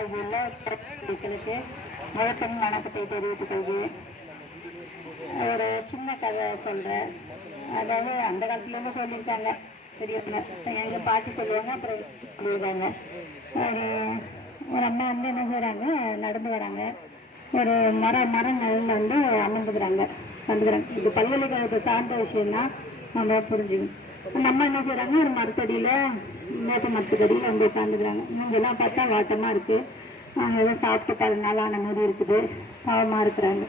ஆகியுள்ள மக்களுக்கு முதற்கண் வணக்கத்தை தெரிவித்துக் கொள்கிறேன். ஒரு சின்ன கதை சொல்றேன். அதாவது அந்த காலத்துல இருந்து சொல்லியிருக்காங்க. பெரியவங்க. எங்க பாட்டி சொல்லுவாங்க அப்புறம் சொல்லியிருக்காங்க. ஒரு ஒரு அம்மா வந்து என்ன செய்கிறாங்க நடந்து வராங்க. ஒரு மர மர நிழல்ல வந்து அமர்ந்துக்கிறாங்க. வந்துக்கிறாங்க. இது பல்கலைக்கழகத்தை சார்ந்த விஷயம்னா நம்ம புரிஞ்சுக்கணும். அந்த அம்மா என்ன செய்கிறாங்க ஒரு மரத்தடியில மேத்த மரத்துக்கடியில் வந்து உட்காந்துக்கிறாங்க மூஞ்செல்லாம் பார்த்தா வாட்டமாக இருக்குது ஆஹ் ஏதோ சாப்பிட்டு பல நாள் ஆன மாதிரி இருக்குது. பாவமாக இருக்கிறாங்க.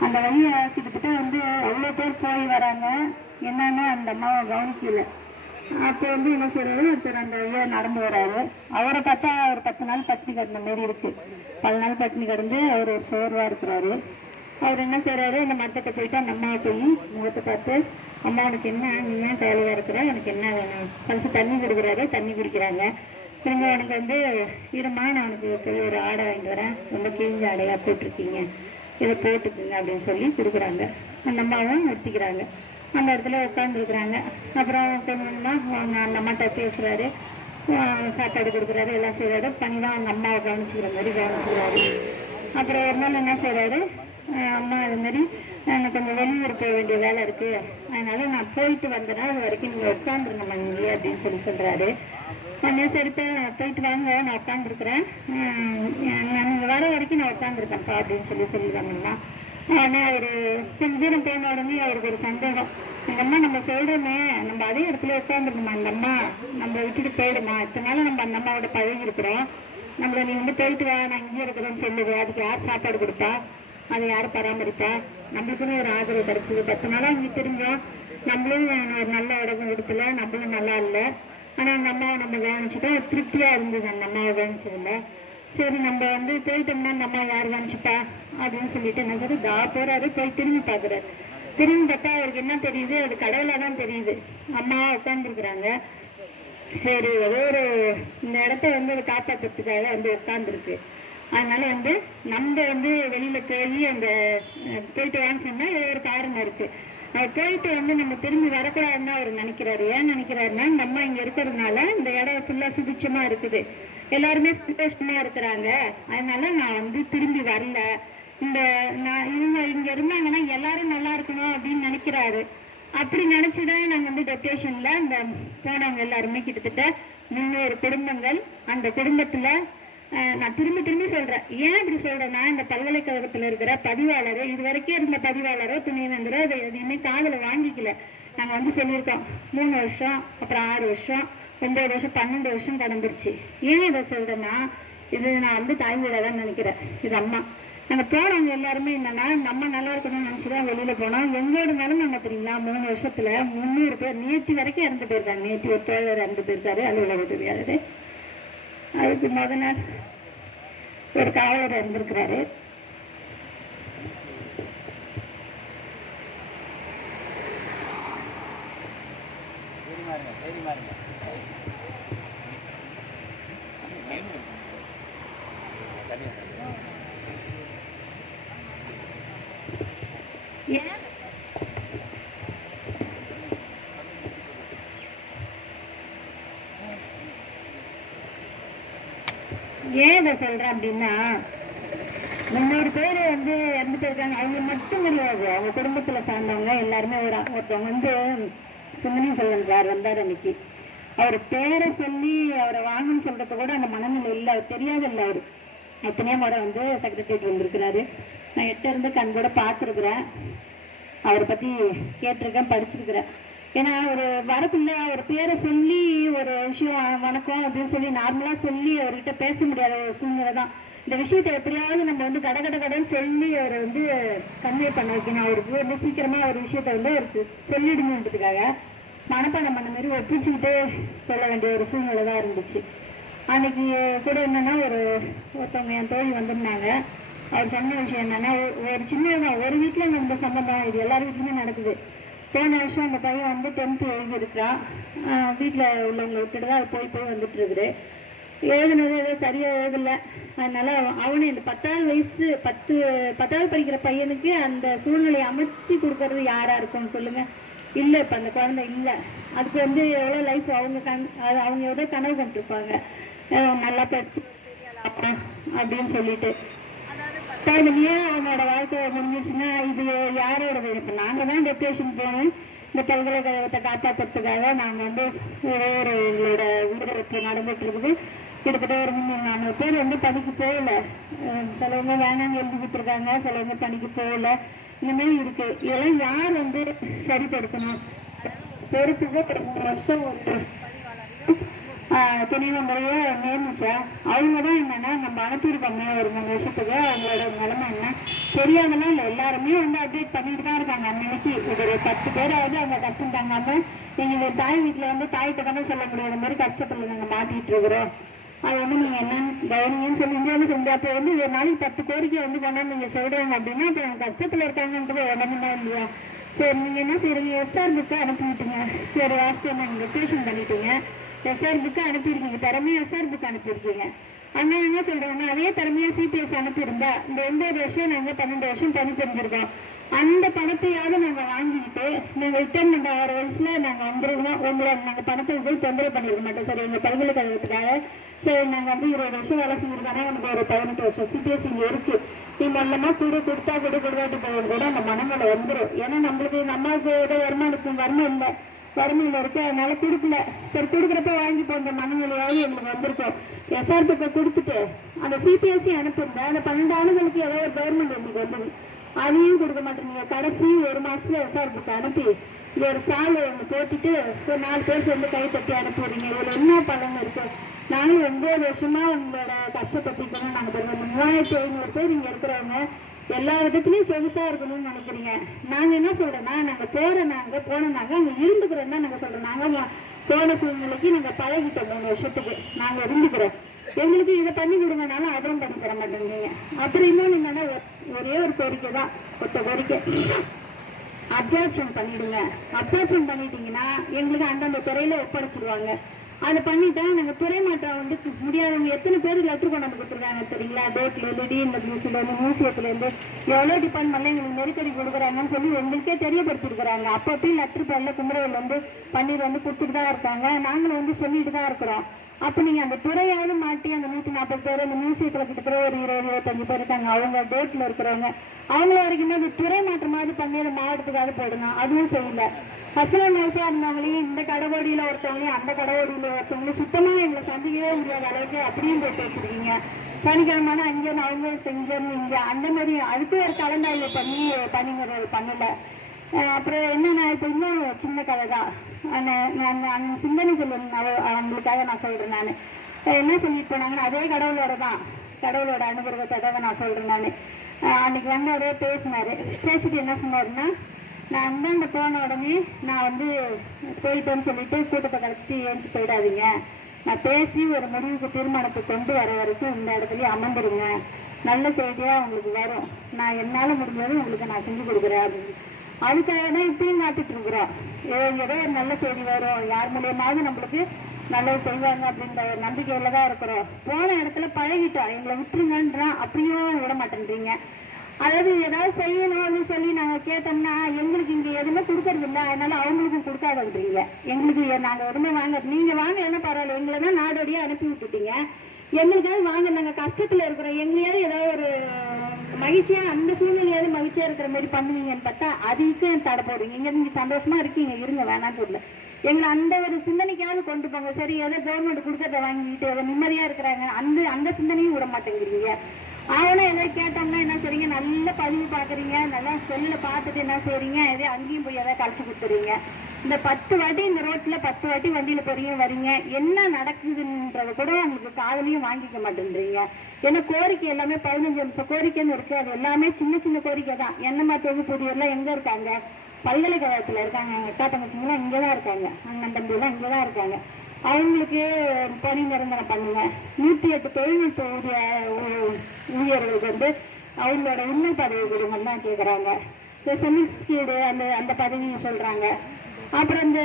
அந்த வழியை கிட்டத்தட்ட வந்து அவ்வளோ பேர் போய் வராங்க. என்னன்னு அந்த அம்மாவை கவனிக்கல. அப்போ வந்து என்ன செய்யறாரு ஒருத்தர் அந்த வழியா நடந்து வராரு. அவரை பார்த்தா ஒரு பத்து நாள் பட்டினி கிடந்த மாதிரி இருக்கு. பல நாள் பட்டினி கிடந்து அவர் ஒரு சோர்வாக இருக்கிறாரு. அவர் என்ன செய்யறாரு இந்த மரத்தை போயிட்டு அந்த அம்மாவை போய் முகத்தை பார்த்து அம்மா உனக்கு என்ன நீ ஏன் தேவையா இருக்கிற? எனக்கு என்ன வேணும்? ஃபஸ்ட்டு தண்ணி கொடுக்குறாரு தண்ணி குடிக்கிறாங்க. திரும்ப உனக்கு வந்து இருமா நான் உனக்கு போய் ஒரு ஆடை வாங்கிட்டு வரேன். ரொம்ப கிழிஞ்ச ஆடையா போட்டிருக்கீங்க. இதை போட்டுக்குங்க அப்படின்னு சொல்லி கொடுக்குறாங்க. அந்த அம்மாவும் நிறுத்திக்கிறாங்க அந்த இடத்துல உட்காந்துருக்குறாங்க அப்புறம் சொன்னோம்னா அவங்க அந்த அம்மாட்ட பேசுறாரு. சாப்பாடு கொடுக்குறாரு எல்லாம் செய்கிறாரு பண்ணி தான் அவங்க அம்மாவை கவனிச்சுக்கிற மாதிரி கவனிச்சுக்கிறாரு. அப்புறம் ஒரு நாள் என்ன செய்றாரு? அம்மா இது மாதிரி எனக்கு கொஞ்சம் வெளியூர் போக வேண்டிய வேலை இருக்கு. அதனால நான் போயிட்டு வந்தேன்னா அது வரைக்கும் நீங்கள் உட்காந்துருங்கம்மா இங்கே அப்படின்னு சொல்லி சொல்கிறாரு உடனே சரி போயிட்டு வாங்க நான் உட்காந்துருக்குறேன் நான் நீங்க வர வரைக்கும் நான் உட்காந்துருக்கேன்ப்பா அப்படின்னு சொல்லி சொல்லிடுவாங்கம்மா உடனே அவர் கொஞ்சம் தூரம் போன உடனே அவருக்கு ஒரு சந்தேகம். இந்த அம்மா நம்ம சொல்கிறோமே நம்ம அதே இடத்துல உட்காந்துருக்கோமா அந்த அம்மா? நம்ம விட்டுட்டு போயிடுமா? இத்தனை நம்ம அந்த அம்மாவோட பழகி இருக்கிறோம் நம்மள நீ வந்து போயிட்டு வா நான் இங்கே இருக்கிறேன்னு சொல்லுது அதுக்கு யார் சாப்பாடு கொடுப்பா? அதை யார் பராமரிப்பா? நம்மளுக்குன்னு ஒரு ஆதரவு கிடைச்சது. பத்து நாளாக இங்கே தெரிஞ்சோம் நம்மளும் ஒரு நல்ல இடம் கொடுத்துல நம்மளும் நல்லா இல்லை. ஆனா அந்த அம்மாவை நம்ம கவனிச்சுட்டா திருப்தியாக திருப்தியா இருந்தது. அந்த அம்மாவை கவனிச்சதில்ல சரி நம்ம வந்து போயிட்டோம்னா அந்த அம்மா யார் கவனிச்சுப்பா? அப்படின்னு சொல்லிட்டு என்ன சொல்லி தா போறாரு போய் திரும்பி பாக்குறாரு திரும்பி பார்த்தா அவருக்கு என்ன தெரியுது? அது கடவுளாக தான் தெரியுது. அம்மா உட்காந்துருக்குறாங்க சரி ஏதோ ஒரு இந்த இடத்த வந்து அது காப்பாத்துறதுக்காக வந்து உட்கார்ந்துருக்கு. அதனால வந்து நம்ம வந்து வெளியில போய் அந்த போயிட்டு வான்னு சொன்னா ஏதோ ஒரு காரணம் இருக்கு. அவர் போயிட்டு வந்து நம்ம திரும்பி வரக்கூடாதுன்னு அவர் நினைக்கிறாரு. ஏன் நினைக்கிறாருன்னா நம்ம இங்க இருக்கிறதுனால இந்த இடம் ஃபுல்லா சுபிச்சமா இருக்குது. எல்லாருமே சந்தோஷமா இருக்கிறாங்க. அதனால நான் வந்து திரும்பி வரல. இந்த நான் இவங்க இங்க இருந்தாங்கன்னா எல்லாரும் நல்லா இருக்கணும் அப்படின்னு நினைக்கிறாரு. அப்படி நினைச்சுதான் நாங்க வந்து டெப்டேஷன்ல இந்த போனவங்க எல்லாருமே கிட்டத்தட்ட முன்னூறு குடும்பங்கள். அந்த குடும்பத்துல நான் திரும்பி திரும்பி சொல்றேன். ஏன் இப்படி சொல்றேன்னா இந்த பல்கலைக்கழகத்துல இருக்கிற பதிவாளரோ இது வரைக்கும் இருந்த பதிவாளரோ துணைவேந்தரோ அதை எதையுமே காதல வாங்கிக்கல. நாங்க வந்து சொல்லியிருக்கோம் மூணு வருஷம் அப்புறம் ஆறு வருஷம் ஒன்பது வருஷம் பன்னெண்டு வருஷம் கடந்துருச்சு. ஏன் இதை சொல்றேன்னா இது நான் வந்து தாய் வீடாதான் நினைக்கிறேன். இது அம்மா. நாங்க போனவங்க எல்லாருமே என்னன்னா நம்ம நல்லா இருக்கணும்னு நினைச்சுதான் வெளியில போனோம். எங்களோட நிலைமை நம்ம தெரியுங்களா மூணு வருஷத்துல முந்நூறு பேர் நேற்று வரைக்கும் இறந்து போயிருக்காங்க. நேற்று ஒரு தோழர் இறந்து போயிருக்காரு அலுவலக உதவியாளர். அதுக்கு முத நாள் ஒரு காவலர் இறந்திருக்கிறாரு ஏன் ஏன் இதை சொல்றேன் அப்படின்னா முன்னூறு பேர் வந்து இறந்து போயிருக்காங்க அவங்க மட்டும் கிடையாது அவங்க குடும்பத்துல சார்ந்தவங்க எல்லாருமே ஒரு ஒருத்தவங்க வந்து சுமணி செல்வன் சார் வந்தார் அன்னைக்கு. அவர் பேரை சொல்லி அவரை வாங்கன்னு சொல்றது கூட அந்த மனநிலை இல்லை. அவர் தெரியாது இல்லை அவர். எத்தனையோ முறை வந்து செக்ரட்டரியேட் வந்திருக்கிறாரு. நான் எட்ட இருந்து கண் கூட பார்த்துருக்குறேன். அவரை பத்தி கேட்டிருக்கேன் படிச்சிருக்கிறேன். ஏன்னா ஒரு வரக்குள்ள அவர் பேரை சொல்லி ஒரு விஷயம் வணக்கம் அப்படின்னு சொல்லி நார்மலா சொல்லி அவர்கிட்ட பேச முடியாத ஒரு சூழ்நிலை தான். இந்த விஷயத்தை எப்படியாவது நம்ம வந்து கட கட கடன்னு சொல்லி அவரை வந்து கன்வே பண்ண வைக்கணும். அவருக்கு வந்து சீக்கிரமா ஒரு விஷயத்த வந்து அவருக்கு சொல்லிடுங்கன்றதுக்காக மனப்பாடம் பண்ண மாதிரி ஒப்பிச்சுக்கிட்டே சொல்ல வேண்டிய ஒரு சூழ்நிலை தான் இருந்துச்சு. அன்னைக்கு கூட என்னன்னா ஒரு ஒருத்தவங்க என் தோழி வந்திருந்தாங்க. அவர் சொன்ன விஷயம் என்னன்னா ஒரு- சின்ன ஒரு வீட்டுல இந்த சம்பந்தம் இது எல்லார் வீட்லயுமே நடக்குது. போன வருஷம் அந்த பையன் வந்து டென்த் எழுதியிருக்கிறான் வீட்டில் உள்ளவங்களை விட்டுட்டு தான் போய் போய் வந்துட்டு இருக்குது எழுதுனது ஏதோ சரியாக எழுதலை. அதனால அவன் அவனே இந்த பத்தாவது வயசு பத்து பத்தாவது படிக்கிற பையனுக்கு அந்த சூழ்நிலையை அமைச்சு கொடுக்கறது யாராக இருக்கும்னு சொல்லுங்கள் இல்லை இப்போ அந்த குழந்தை இல்லை. அதுக்கு வந்து எவ்வளோ லைஃப் அவங்க கண் அது அவங்க எவ்வளோ கனவு கண்டுருப்பாங்க. நல்லா படிச்சு அப்படின்னு சொல்லிட்டு. ஃபேமிலியே அவனோட வாழ்க்கை முடிஞ்சிச்சுன்னா இது யாரோட இப்போ நாங்கள் தான் டெப்ரேஷன் போகணும். இந்த பல்கலைக்கழகத்தை காப்பாற்றுறதுக்காக நாங்கள் வந்து ஒரே ஒரு எங்களோட வீடு நடந்துட்டு இருக்குது கிட்டத்தட்ட ஒரு முந்நூறு நானூறு பேர் வந்து பணிக்கு போகல. சிலவங்க வேணாம்னு எழுதிக்கிட்டு இருக்காங்க சிலவங்க பணிக்கு போகல. இனிமேல் இருக்கு. இதெல்லாம் யார் வந்து சரிப்படுத்தணும்? பொறுப்புக்கு ஒரு மூணு வருஷம் ஒரு துணிவு முறையே நியமிச்சா அவங்க தான் என்னன்னா நம்ம அனுப்பியிருக்கோமே ஒரு மூணு வருஷத்துக்கு அவங்களோட நிலைமை என்ன? தெரியாதெல்லாம் இல்லை எல்லாருமே வந்து அப்டேட் பண்ணிட்டு தான் இருக்காங்க அன்னைக்கு ஒரு பத்து பேராவது அவங்க கஷ்டம் தாங்காம எங்க தாய் வீட்டுல வந்து தாய்கிட்ட தானே சொல்ல முடியாத மாதிரி கஷ்டத்துல நாங்க மாட்டிட்டு இருக்கிறோம். அது வந்து நீங்க என்னன்னு கவனிங்கன்னு சொல்லி இந்தியாவில் சொல்லி அப்போ வந்து ஒரு நாளைக்கு பத்து கோரிக்கை வந்து கொண்டாந்து நீங்க சொல்றாங்க அப்படின்னா இப்போ அவங்க கஷ்டத்துல இருக்காங்கன்றது உடனே இல்லையா? சரி நீங்க என்ன சரி எஸ்ஆர் புக்கை அனுப்பிவிட்டீங்க. சரி வாஸ்து நீங்கள் டியூஷன் பண்ணிட்டீங்க. எஸ்ஆர் புக்கு அனுப்பியிருக்கீங்க. திறமையா எஸ்ஆர் புக் அனுப்பியிருக்கீங்க. அண்ணா என்ன சொல்றாங்கன்னா அதே திறமையா சிபிஎஸ் அனுப்பியிருந்தா இந்த ஒன்பது வருஷம் நாங்க பன்னெண்டு வருஷம் தனி தெரிஞ்சிருக்கோம். அந்த பணத்தையாவது நாங்க வாங்கிக்கிட்டு நாங்க ரிட்டர்மெண்ட் ஆறு வயசுல நாங்க வந்துருவோம். உங்களை நாங்க பணத்தை போய் தொந்தரவு பண்ணிருக்க மாட்டோம். சார் எங்க பல்கலைக்கழகத்துக்காக சரி நாங்க வந்து இருபது வருஷம் வேலை செஞ்சிருக்காங்க நமக்கு ஒரு பதினெட்டு வருஷம் சிபிஎஸ் இங்க இருக்கு. நீ நல்லமா கூட கொடுத்தா கூட கொடுக்காட்டு போகும் கூட அந்த மனங்களை வந்துரும். ஏன்னா நம்மளுக்கு நம்மளுக்கு ஏதோ வருமானத்துக்கு வருமானம் இல்லை. வறுமையில இருக்கு. அதனால கொடுக்கல. சரி கொடுக்குறப்ப வாங்கி போன்ற மனநிலையாவது எங்களுக்கு வந்திருக்கோம் எஸ்ஆர்பிக்கு கொடுத்துட்டு அந்த சிபிஎஸ்சி அனுப்புங்க. அந்த பன்னெண்டு ஆளுங்களுக்கு ஏதோ ஒரு கவர்மெண்ட் உங்களுக்கு வந்தது. அதையும் கொடுக்க மாட்டேங்க கடைசி ஒரு மாசத்துல எஸ்ஆர்பிக்கு அனுப்பி இது ஒரு சாலை ஒன்று போட்டுட்டு ஒரு நாலு பேர் சேர்ந்து கை தட்டி அனுப்பிடுறீங்க. இதில் என்ன பலன் இருக்கு? நாங்களும் ஒன்பது வருஷமா உங்களோட கஷ்டப்பட்டுக்கணும் நாங்கள் பாருங்க மூவாயிரத்தி ஐநூறு பேர் இங்கே இருக்கிறவங்க. எல்லா விதத்துலயும் சொகுசா இருக்கணும்னு நினைக்கிறீங்க. நாங்க என்ன சொல்றோம்னா நாங்க போற நாங்க போன நாங்க அங்க இருந்துக்கிறோம் தான் நாங்க சொல்றோம். நாங்க போன சூழ்நிலைக்கு நாங்க பழகிட்டோம் மூணு வருஷத்துக்கு. நாங்க இருந்துக்கிறோம். எங்களுக்கு இதை பண்ணி கொடுங்கனாலும் அதுவும் பண்ணி தர மாட்டேங்கிறீங்க. அப்புறம் இன்னொன்னு என்னன்னா ஒரே ஒரு கோரிக்கை தான். ஒத்த கோரிக்கை. அப்சார்ப்ஷன் பண்ணிடுங்க. அப்சார்ப்ஷன் பண்ணிட்டீங்கன்னா எங்களுக்கு அந்தந்த துறையில ஒப்படைச்சிடுவாங்க அதை பண்ணிட்டா நாங்கள் துறை மாற்றம் வந்து முடியாதவங்க எத்தனை பேர் லெட்டர் கொண்டு வந்து கொடுத்துருக்காங்க சரிங்களா டேட்ல இருந்து டிஎன்டபிள்யூசில இருந்து மியூசியத்துல இருந்து எவ்வளோ டிபார்ட்மெண்ட்ல எங்களுக்கு நெருக்கடி கொடுக்குறாங்கன்னு சொல்லி எங்களுக்கே தெரியப்படுத்திருக்கிறாங்க அப்பப்போ லெட்டர் பேர்ல கும்பரவில் வந்து பன்னீர் வந்து கொடுத்துட்டு தான் இருக்காங்க. நாங்களும் வந்து சொல்லிட்டு தான் இருக்கிறோம். அப்போ நீங்க அந்த துறையாவது மாட்டி அந்த நூற்றி நாற்பது பேர் அந்த மியூசியத்துல கிட்டத்தட்ட ஒரு இருபது இருபத்தஞ்சு பேர் இருக்காங்க. அவங்க டேட்ல இருக்கிறவங்க. அவங்கள வரைக்கும் அந்த துறை மாற்றமாவது பண்ணி அந்த மாவட்டத்துக்காவது போடணும். அதுவும் செய்யல. ஹஸ்பண்ட் ஒய்ஃபா இருந்தவங்களையும் இந்த கடவுடியில் ஒருத்தவங்களையும் அந்த கடவோடியில ஒருத்தவங்களையும் சுத்தமா எங்களை சந்திக்கவே முடியாத அளவுக்கு அப்படியும் போட்டு வச்சிருக்கீங்க. சனிக்கிழமை அங்கே அவங்க செஞ்சு இங்க அந்த மாதிரி அதுக்கு ஒரு கலந்தாய்வு பண்ணி பணிமுறை பண்ணல. அப்புறம் என்னன்னா இப்போ இன்னும் சின்ன கதை தான். அந்த நான் அந்த சிந்தனை சொல்லணும் அவங்களுக்காக நான் சொல்றேன் நான். என்ன சொல்லிட்டு போனாங்கன்னா அதே கடவுளோட தான். கடவுளோட அனுகிரகத்தை தான் நான் சொல்றேன் நான். அன்னைக்கு வந்து பேசினாரு. பேசிட்டு என்ன சொன்னாருன்னா நான் அந்தாண்ட போன உடனே நான் வந்து போயிட்டேன்னு சொல்லிட்டு கூட்டத்தை கழிச்சிட்டு ஏஞ்சி போயிடாதீங்க. நான் பேசி ஒரு முடிவுக்கு தீர்மானத்தை கொண்டு வர வரைக்கும் இந்த இடத்துலயே அமர்ந்துருங்க. நல்ல செய்தியாக உங்களுக்கு வரும். நான் என்னால் முடிஞ்சது உங்களுக்கு நான் செஞ்சு கொடுக்குறேன் அப்படின்னு. அதுக்காக தான் இப்பயும் காத்துட்டு இருக்கிறோம். ஏதோ ஒரு நல்ல செய்தி வரும். யார் மூலியமாவது நம்மளுக்கு நல்லது செய்வாங்க அப்படின்ற ஒரு நம்பிக்கையில தான் இருக்கிறோம். போன இடத்துல பழகிட்டோம். எங்களை விட்டுருங்கன்றான். அப்படியும் விட மாட்டேன்றீங்க. அதாவது ஏதாவது செய்யணும்னு சொல்லி நாங்க கேட்டோம்னா எங்களுக்கு இங்க எதுவுமே கொடுக்கறது இல்ல அதனால அவங்களுக்கும் கொடுக்காதன்றீங்க. எங்களுக்கு நாங்க எதுவுமே வாங்க நீங்க வாங்க என்ன பரவாயில்ல. எங்களை தான் நாடோடியா அனுப்பி விட்டுட்டீங்க. எங்களுக்காவது வாங்க நாங்க கஷ்டத்துல இருக்கிறோம். எங்களையாவது ஏதாவது ஒரு மகிழ்ச்சியா அந்த சூழ்நிலையாவது மகிழ்ச்சியா இருக்கிற மாதிரி பண்ணுவீங்கன்னு பார்த்தா அதுக்கு தடை போடுறீங்க இங்க நீங்க சந்தோஷமா இருக்கீங்க. இருங்க வேணாம்னு சொல்லல. எங்களை அந்த ஒரு சிந்தனைக்காவது கொண்டு போங்க. சரி ஏதோ கவர்மெண்ட் கொடுக்கறத வாங்கிட்டு ஏதோ நிம்மதியா இருக்கிறாங்க. அந்த அந்த சிந்தனையும் விட மாட்டேங்கிறீங்க. அவனும் ஏதோ கேட்டோம்னா என்ன செய்றீங்க? நல்ல பதிவு பாக்குறீங்க. நல்லா செல்ல பார்த்துட்டு என்ன செய்றீங்க? ஏதோ அங்கேயும் போய் ஏதாவது கழிச்சு கொடுத்துறீங்க. இந்த பத்து வாட்டி இந்த ரோட்ல பத்து வாட்டி வண்டியில போறீங்க வரீங்க. என்ன நடக்குதுன்றத கூட உங்களுக்கு காதலையும் வாங்கிக்க மாட்டேன்றீங்க. ஏன்னா கோரிக்கை எல்லாமே பதினஞ்சு நிமிஷம் கோரிக்கைன்னு இருக்கு. அது எல்லாமே சின்ன சின்ன கோரிக்கை தான். என்னம்மா தொகுப்புரியெல்லாம் எங்க இருக்காங்க? பல்கலைக்கழகத்துல இருக்காங்க. எங்க அக்கா தங்கச்சிங்களாம் இங்கதான் இருக்காங்க. அண்ணன் தம்பி எல்லாம் இங்கதான் இருக்காங்க. அவங்களுக்கு பணி நிரந்தரம் பண்ணுங்க. நூத்தி எட்டு தொழில்நுட்ப ஊதிய ஊழியர்களுக்கு வந்து அவங்களோட உண்மை பதவி கொடுங்கன்னு தான் கேக்குறாங்க. இந்த செமிஸ்கீடு அந்த அந்த பதவியை சொல்றாங்க. அப்புறம் இந்த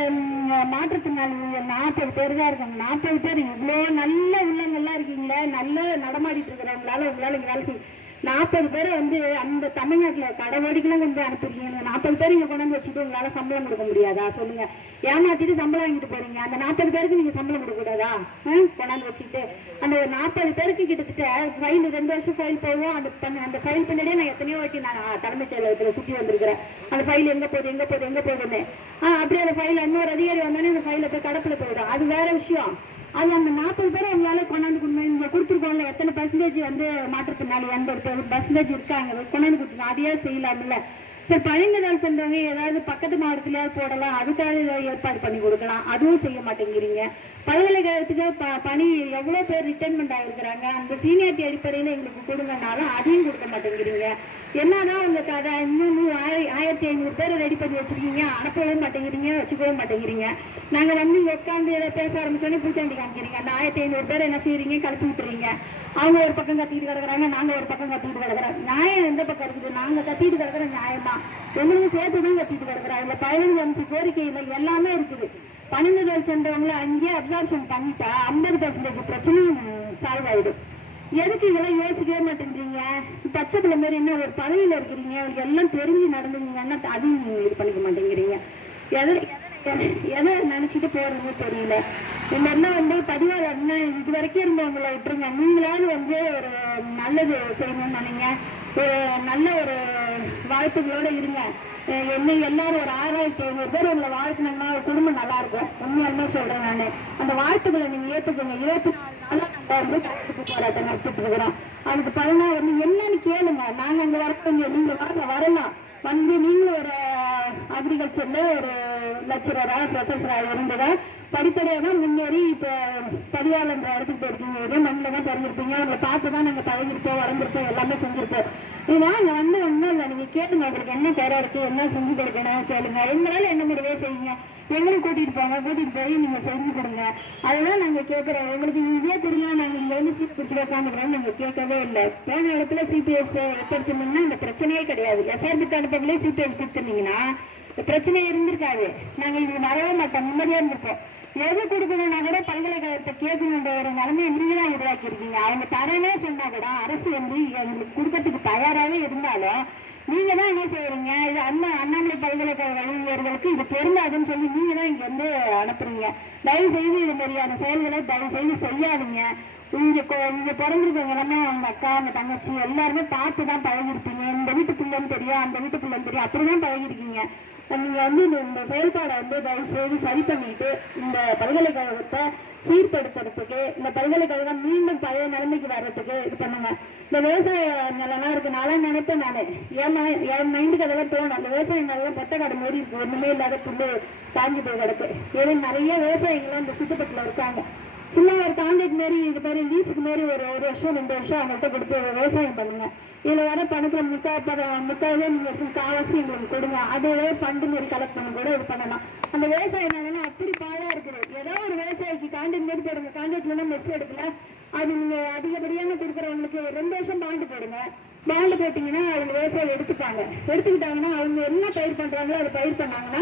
மாற்றுத்திறனாளி நாற்பது பேர் தான் இருக்காங்க. நாற்பது பேர் இவ்வளோ நல்ல உள்ளங்கள்லாம் இருக்கீங்களே நல்ல நடமாடிட்டு இருக்கிறவங்களால உங்களால இங்கே வேலை செய்ய நாற்பது பேரை வந்து அந்த தமிழ்நாட்டில் கடவுடிக்கெல்லாம் கொண்டு அனுப்பிருக்கீங்க நாற்பது பேர் இங்கே கொண்டாந்து வச்சுட்டு உங்களால் சம்பளம் கொடுக்க முடியாதா? சொல்லுங்க. ஏமாத்திட்டு சம்பளம் வாங்கிட்டு போறீங்க. அந்த நாற்பது பேருக்கு நீங்க சம்பளம் கொடுக்கக்கூடாதா ஆ? கொண்டாந்து வச்சுட்டு அந்த நாற்பது பேருக்கு கிட்டத்தட்ட ஃபைல் ரெண்டு வருஷம் ஃபைல் போவோம் அந்த அந்த ஃபைல் பின்னாடியே நான் எத்தனையோ வாட்டி நான் தலைமைச் செயலகத்தில் சுற்றி வந்திருக்கிறேன். அந்த ஃபைல் எங்க போகுது எங்க போகுது எங்க போகுதுன்னு. ஆ அப்படியே அந்த ஃபைல் இன்னொரு அதிகாரி வந்தோடனே அந்த ஃபைல போய் கடப்பில் போயிடும். அது வேற விஷயம். அது அந்த நாற்பது பேரை உங்களால கொண்டாந்து கொண்டு இங்க கொடுத்துருக்கோம்ல எத்தனை பர்சன்டேஜ் வந்து மாற்றுத்திறனாளி எண்பது பர்சன்டேஜ் இருக்காங்க கொண்டாந்து கொடுத்துருக்கோம் அதையே செய்யலாம்ல. சரி பழங்குதல் சென்றவங்க ஏதாவது பக்கத்து மாவட்டத்திலேயாவது போடலாம். அதுக்காக ஏதாவது ஏற்பாடு பண்ணி கொடுக்கலாம். அதுவும் செய்ய மாட்டேங்கிறீங்க. பல்கலைக்கழகத்துக்கு ப பணி எவ்வளோ பேர் ரிட்டைர்மெண்ட் ஆகிருக்கிறாங்க அந்த சீனியாரிட்டி அடிப்படையில் எங்களுக்கு கொடுங்கனாலும் அதையும் கொடுக்க மாட்டேங்கிறீங்க. என்னதான் உங்க கதை? இன்னும் ஆயி- ஆயிரத்தி ஐநூறு பேர் ரெடி பண்ணி வச்சிருக்கீங்க. அனுப்பவே மாட்டேங்கிறீங்க வச்சுக்கவே மாட்டேங்கிறீங்க. நாங்க வந்து உட்காந்து ஏதோ பேச ஆரம்பிச்சோன்னே பூச்சாண்டி காமிக்கிறீங்க. அந்த ஆயிரத்தி ஐநூறு பேர் என்ன செய்யறீங்க கலப்பி விட்டுறீங்க. அவங்க ஒரு பக்கம் கத்திட்டு கிடக்குறாங்க நாங்க ஒரு பக்கம் கத்திட்டு கிடக்குறோம். நியாயம் எந்த பக்கம் இருக்குது? நாங்க கத்திட்டு கிடக்குற நியாயமா? எங்களுக்கு சேர்த்து தான் கத்திட்டு கிடக்குறோம். இதுல பதினஞ்சு அஞ்சு கோரிக்கையில எல்லாமே இருக்குது. பன்னெண்டு நாள் சென்றவங்கள அங்கேயே அப்சார்ப்ஷன் பண்ணிட்டா ஐம்பது பர்சன்டேஜ் பிரச்சனையும் சால்வ் ஆயிடும். எதுக்கு இதெல்லாம் யோசிக்கவே மாட்டேங்கிறீங்க? பச்சை பிள்ளை மாதிரி என்ன ஒரு பதவியில இருக்கிறீங்க அவங்க எல்லாம் தெரிஞ்சு நடந்துங்கன்னா அதையும் நீங்க இது பண்ணிக்க மாட்டேங்கிறீங்க. எதை எதை- எதை நினைச்சிட்டு போறதுன்னு தெரியல. இந்த என்ன வந்து பதிவாளர் என்ன இது வரைக்கும் இருந்தவங்களை விட்டுருங்க. நீங்களாவது வந்து ஒரு நல்லது செய்யணும்னு நினைங்க. ஒரு நல்ல ஒரு வாழ்த்துக்களோட இருங்க. என்ன எல்லாரும் ஒரு ஆறாயிரத்தி ஐநூறு பேர் உங்களை வாழ்த்துனாங்கன்னா குடும்பம் நல்லா இருக்கும். உண்மையாலுமே சொல்றேன் நானு. அந்த வாழ்த்துக்களை நீங்க ஏத்துக்கோங்க. இருபத்தி வந்து கையெழுத்து போராட்டம் நடத்திட்டு இருக்கிறோம் அதுக்கு பதினா வந்து என்னன்னு கேளுங்க. நாங்க அங்க வர வேண்டிய நீங்க வாங்க வரலாம். வந்து நீங்களும் ஒரு அக்ரிகல்ச்சர்ல ஒரு லெக்சரரா ப்ரொஃபஸராக இருந்ததா படிப்படியாக தான் முன்னேறி இப்ப பதிவாளன்ற இடத்துக்கு போயிருக்கீங்க இதே மண்ணில் தான் பிறந்திருப்பீங்க உங்களை பார்த்து தான் நாங்கள் பழகிருப்போம் வளர்ந்துருப்போம் எல்லாமே செஞ்சுருப்போம் ஏன்னா அங்கே வந்து ஒன்றும் இல்லை. நீங்கள் கேட்டுங்க உங்களுக்கு என்ன தேவை இருக்கு என்ன செஞ்சு கொடுக்கணும் கேளுங்க. எங்களால் என்ன முடிவே செய்யுங்க. எங்களையும் கூட்டிட்டு போங்க கூட்டிட்டு போய் நீங்க செஞ்சு கொடுங்க. அதெல்லாம் நாங்க கேட்குறோம். எங்களுக்கு இதே தெரியுங்க நாங்கள் இங்க வந்து சீட் பிடிச்சி உட்காந்துக்கிறோம் நாங்க கேட்கவே இல்லை. போன இடத்துல சிபிஎஸ் ஏற்படுத்தணும்னா இந்த பிரச்சனையே கிடையாது. எஸ்ஆர்பி தடுப்பங்களே சிபிஎஸ் கொடுத்துருந்தீங்கன்னா பிரச்சனை இருந்திருக்காது. நாங்கள் இது வரவே மாட்டோம் நிம்மதியா இருந்திருப்போம். எது கொடுக்கணும்னா கூட பல்கலைக்கழகத்தை கேட்கணுன்ற ஒரு நிலைமையை நீங்க தான் உருவாக்கி இருக்கீங்க அவங்க தரவே சொன்னா கூட அரசு வந்து எங்களுக்கு கொடுக்கறதுக்கு தயாராகவே இருந்தாலும் நீங்க தான் என்ன செய்யறீங்க? இது அண்ணா அண்ணாமலை பல்கலைக்கழக ஊழியர்களுக்கு இது பொருந்தாதுன்னு சொல்லி நீங்க தான் இங்க வந்து அனுப்புறீங்க. தயவு செய்து இது மாதிரியான செயல்களை தயவு செய்து செய்யாதீங்க. இங்க இங்க பிறந்திருக்கவங்க எல்லாமே அவங்க அக்கா அவங்க தங்கச்சி எல்லாருமே பார்த்து தான் பழகிருப்பீங்க இந்த வீட்டு பிள்ளைன்னு தெரியும் அந்த வீட்டு பிள்ளைன்னு தெரியும் அப்படிதான் பழகிருக்கீங்க நீங்க வந்து இந்த- இந்த செயல்பாடை வந்து தயவு செய்து சரி பண்ணிட்டு இந்த பல்கலைக்கழகத்தை சீர்படுத்துறதுக்கு இந்த பல்கலைக்கழகம் மீண்டும் பழைய நிலைமைக்கு வர்றதுக்கு இது பண்ணுங்க. இந்த விவசாய நிலம்லாம் இருக்கு நல்லா நினைப்பேன் நானு. என் மை- என் மைண்டுக்கு அதெல்லாம் தோணும். அந்த விவசாய நிலம் பொட்டை மாதிரி இருக்கு. ஒண்ணுமே இல்லாத புல்லு காஞ்சி போய் கிடக்கு. ஏன்னா நிறைய விவசாயிகள்லாம் இந்த சுத்தப்பட்டுல இருக்காங்க. சும்மா ஒரு கான்ட்ராக்ட் மாரி இது மாதிரி லீஸுக்கு மாரி ஒரு ஒரு வருஷம் ரெண்டு வருஷம் அவங்கள்ட்ட கொடுத்து விவசாயம் பண்ணுங்க. இதுல வர பணத்துல முக்கா பணம் முக்காவே நீங்க காவாசி எங்களுக்கு கொடுங்க. அதுவே ஃபண்டு மாரி கலெக்ட் பண்ண கூட இது பண்ணலாம். அந்த விவசாயம் நிலம் அப்படி பாழா இருக்குது. ஏதோ ஒரு விவசாயிக்கு கான்ட்ராக்ட் மாரி போடுங்க. கான்ட்ராக்ட்ல மெஸ் எடுக்கல. அது நீங்க அதிகப்படியான கொடுக்குறவங்களுக்கு ரெண்டு வருஷம் பாண்டு போடுங்க. பாண்டு போட்டீங்கன்னா அவங்க விவசாயம் எடுத்துப்பாங்க. எடுத்துக்கிட்டாங்கன்னா அவங்க என்ன பயிர் பண்றாங்களோ அதை பயிர் பண்ணாங்கன்னா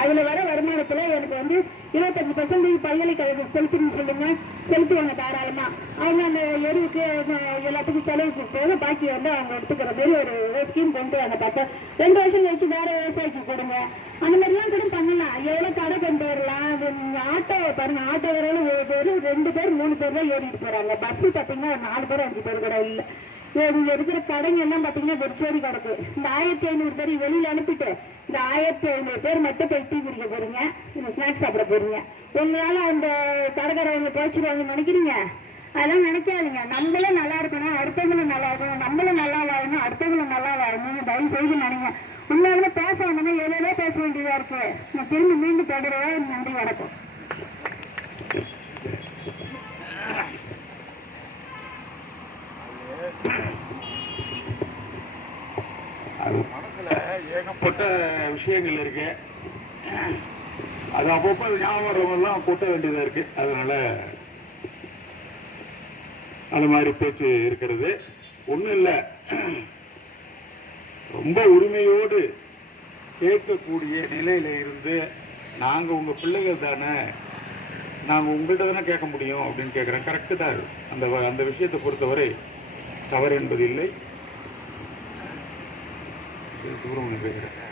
அதுல வர வருமானத்துல எனக்கு வந்து இருபத்தஞ்சு பர்சன்டேஜ் பல்கலைக்கழகம் செலுத்தணும்னு சொல்லுங்க. செலுத்துவாங்க தாராளமா. அவங்க அந்த எருவுக்கு எல்லாத்துக்கும் செலவு கொடுத்தது பாக்கி வந்து அவங்க எடுத்துக்கிற மாதிரி ஒரு ஸ்கீம் கொண்டு வாங்க பார்த்தா. ரெண்டு வருஷம் கழிச்சு வேற விவசாயிக்கு கொடுங்க. அந்த மாதிரிலாம் கூட பண்ணலாம். எவ்வளவு கடை கொண்டு வரலாம்? அது நீங்க ஆட்டோ பாருங்க ஆட்டோ வரையில ஒரு ரெண்டு பேர் மூணு பேர் தான் ஏறிட்டு போறாங்க. பஸ் பாத்தீங்கன்னா ஒரு நாலு பேர் அஞ்சு பேர் கூட இல்ல. இங்க இருக்கிற கடைங்க எல்லாம் பாத்தீங்கன்னா வெறிச்சோடி கிடக்கு. இந்த ஆயிரத்தி ஐநூறு பேர் வெளியில அனுப்பிட்டு இந்த ஆயிரத்தி ஐநூறு பேர் மட்டும் போய் டீ குடிக்க போறீங்க. இந்த ஸ்நாக்ஸ் சாப்பிட போறீங்க. உங்களால அந்த கடைக்காரவங்க போச்சுருவாங்க நினைக்கிறீங்க? அதெல்லாம் நினைக்காதீங்க. நம்மளும் நல்லா இருக்கணும் அடுத்தவங்களும் நல்லா இருக்கணும் நம்மளும் நல்லா வாழணும் அடுத்தவங்களும் நல்லா வாழணும் தயவு செய்து நினைங்க. உண்மையாலுமே பேச வேண்டாம் எவ்வளோ பேச வேண்டியதா இருக்கு. நான் திரும்பி மீண்டும் தொடருவேன் நன்றி வணக்கம் அது மனசுல ஏகப்பட்ட விஷயங்கள் இருக்கு. அது அப்பப்போ ஞாபகம் எல்லாம் கொட்ட வேண்டியதா இருக்கு. அதனால அந்த மாதிரி பேச்சு இருக்கிறது. ஒண்ணும் இல்ல. ரொம்ப உரிமையோடு கேட்கக்கூடிய நிலையில இருந்து நாங்க உங்க பிள்ளைகள் தானே நாங்க உங்கள்கிட்ட தானே கேட்க முடியும் அப்படின்னு கேட்குறேன். கரெக்டு தான் அந்த வ- அந்த விஷயத்தை பொறுத்தவரை தவறு என்பது இல்லை. 这个不容易背的。